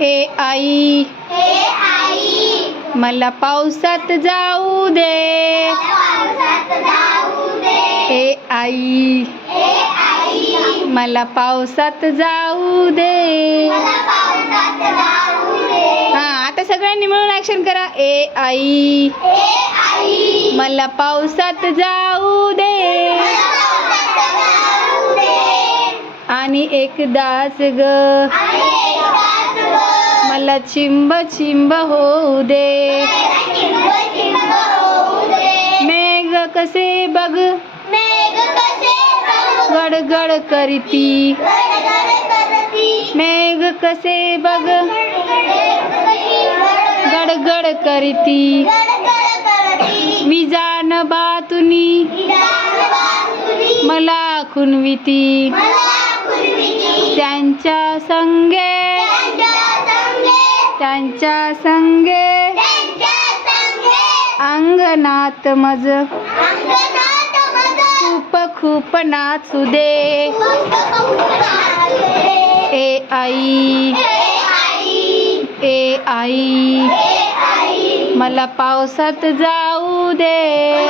ए आई मला पावसात जाऊ दे. ए आई मला पावसात जाऊ दे. हा, आता सगळ्यांनी मिळून ऍक्शन करा. ए आई मला पावसात जाऊ दे. आणि एकदाच ग मला चिंब चिंब होऊ दे. मेघ कसे बघ गडगड करीती. मेघ कसे बघ गडगड करीती. विजान बातुनी मला खुनविती. त्यांच्या संगे अंगणात मज खूप नाचू दे. ए आई मला पावसात जाऊ दे.